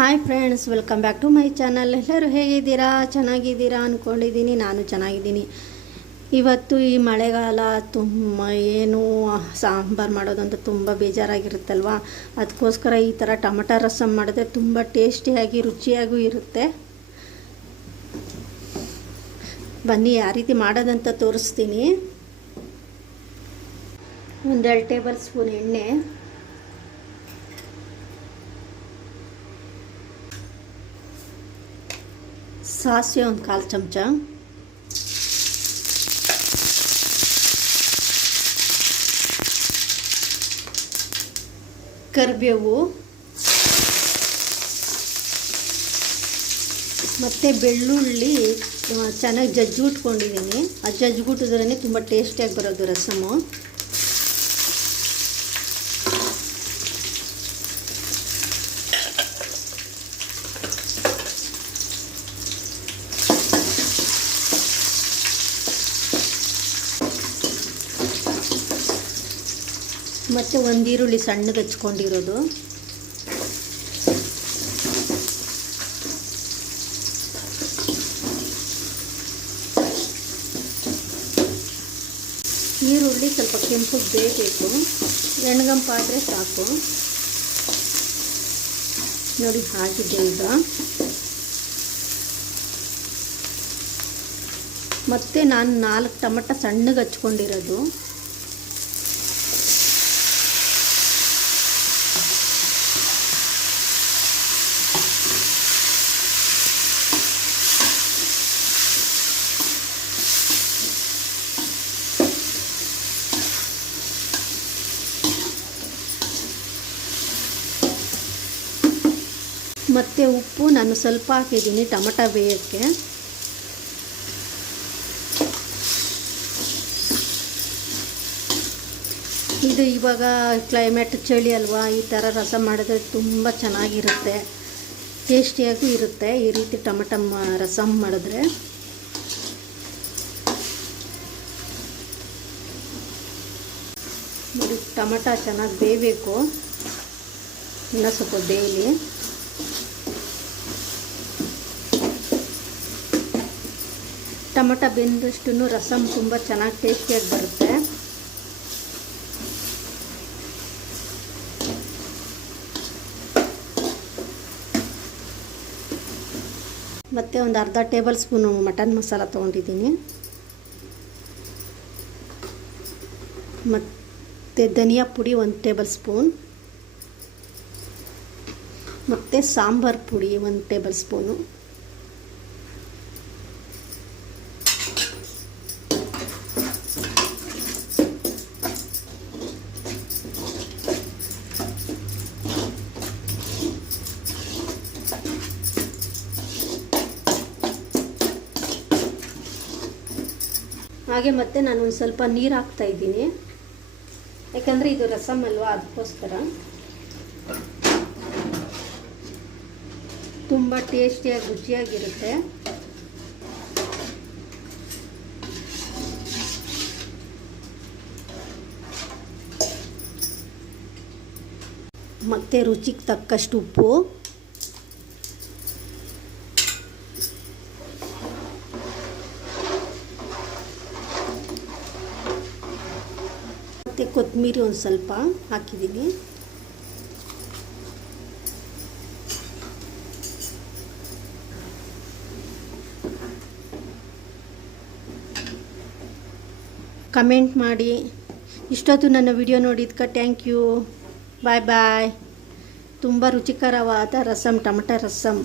Hi friends welcome back to my channel ಎಲ್ಲರೂ ಹೇಗಿದ್ದೀರಾ? ಚೆನ್ನಾಗಿದ್ದೀರಾ ಅಂದ್ಕೊಂಡಿದ್ದೀನಿ ನಾನು ಚೆನ್ನಾಗಿದ್ದೀನಿ. ಇವತ್ತು ಈ ಮಳೆಗಾಲ ತುಂಬ ಏನು ಸಾಂಬಾರು ಮಾಡೋದಂತ ತುಂಬ ಬೇಜಾರಾಗಿರುತ್ತಲ್ವ? ಅದಕ್ಕೋಸ್ಕರ ಈ ಥರ ಟೊಮಟೊ ರಸಮ್ ಮಾಡಿದ್ರೆ ತುಂಬ ಟೇಸ್ಟಿಯಾಗಿ, ರುಚಿಯಾಗೂ ಇರುತ್ತೆ. ಬನ್ನಿ ಯಾವ ರೀತಿ ಮಾಡೋದಂತ ತೋರಿಸ್ತೀನಿ. ಒಂದೆರಡು ಟೇಬಲ್ ಸ್ಪೂನ್ ಎಣ್ಣೆ. ಸಾಸಿವೆ ಒಂದು ಕಾಲು ಚಮಚ. ಕರಿಬೇವು. ಮತ್ತು ಬೆಳ್ಳುಳ್ಳಿ ಚೆನ್ನಾಗಿ ಜಜ್ಜಿ ಉಟ್ಕೊಂಡಿದ್ದೀನಿ. ಆ ಜಜ್ಜಿಬಿಟ್ಟಿದ್ರೇ ತುಂಬ ಟೇಸ್ಟಿಯಾಗಿ ಬರೋದು ರಸಮು. ಮತ್ತು ಒಂದು ಈರುಳ್ಳಿ ಸಣ್ಣಗೆ ಹಚ್ಕೊಂಡಿರೋದು. ಈರುಳ್ಳಿ ಸ್ವಲ್ಪ ಕೆಂಪಗೆ ಬೇಯಬೇಕು ಎಣ್ಗಂಪಾದರೆ ಸಾಕು. ನೋಡಿ ಹಾಕಿದ್ದೆ ಈಗ. ಮತ್ತು ನಾನು ನಾಲ್ಕು ಟಮಟ ಸಣ್ಣಗೆ ಹಚ್ಕೊಂಡಿರೋದು. ಮತ್ತು ಉಪ್ಪು ನಾನು ಸ್ವಲ್ಪ ಹಾಕಿದ್ದೀನಿ ಟೊಮಟ ಬೇಯೋಕ್ಕೆ. ಇದು ಇವಾಗ ಕ್ಲೈಮೇಟ್ ಚಳಿ ಅಲ್ವಾ, ಈ ಥರ ರಸ ಮಾಡಿದ್ರೆ ತುಂಬ ಚೆನ್ನಾಗಿರುತ್ತೆ, ಟೇಸ್ಟಿಯಾಗೂ ಇರುತ್ತೆ ಈ ರೀತಿ ಟೊಮಟ ರಸಂ ಮಾಡಿದ್ರೆ. ನೋಡಿ, ಟೊಮಟ ಚೆನ್ನಾಗಿ ಬೇಯಬೇಕು, ಇನ್ನೂ ಸ್ವಲ್ಪ ಬೇಯಲಿ. ಟೊಮಟ ಬೆಂದಷ್ಟು ರಸಮ್ ತುಂಬ ಚೆನ್ನಾಗಿ ಟೇಸ್ಟಿಯಾಗಿ ಬರುತ್ತೆ. ಮತ್ತು ಒಂದು ಅರ್ಧ ಟೇಬಲ್ ಸ್ಪೂನು ಮಟನ್ ಮಸಾಲ ತೊಗೊಂಡಿದ್ದೀನಿ. ಮತ್ತು ಧನಿಯಾ ಪುಡಿ ಒಂದು ಟೇಬಲ್ ಸ್ಪೂನ್. ಮತ್ತು ಸಾಂಬಾರು ಪುಡಿ ಒಂದು ಟೇಬಲ್ ಸ್ಪೂನು. ಹಾಗೆ ಮತ್ತೆ ನಾನು ಒಂದು ಸ್ವಲ್ಪ ನೀರು ಹಾಕ್ತಾ ಇದ್ದೀನಿ. ಯಾಕಂದರೆ ಇದು ರಸಮ್ ಅಲ್ವಾ, ಅದಕ್ಕೋಸ್ಕರ. ತುಂಬ ಟೇಸ್ಟಿಯಾಗಿ, ರುಚಿಯಾಗಿರುತ್ತೆ. ಮತ್ತು ರುಚಿಗೆ ತಕ್ಕಷ್ಟು ಉಪ್ಪು. ಮತ್ತು ಕೊತ್ತಂಬರಿ ಒಂದು ಸ್ವಲ್ಪ ಹಾಕಿದ್ದೀನಿ. ಕಮೆಂಟ್ ಮಾಡಿ. ಇಷ್ಟೊತ್ತು ನನ್ನ ವಿಡಿಯೋ ನೋಡಿದ್ಕೆ ಥ್ಯಾಂಕ್ ಯು ಬಾಯ್ ಬಾಯ್ ತುಂಬ ರುಚಿಕರವಾದ ರಸಮ್ ಟಮಟ ರಸಮ್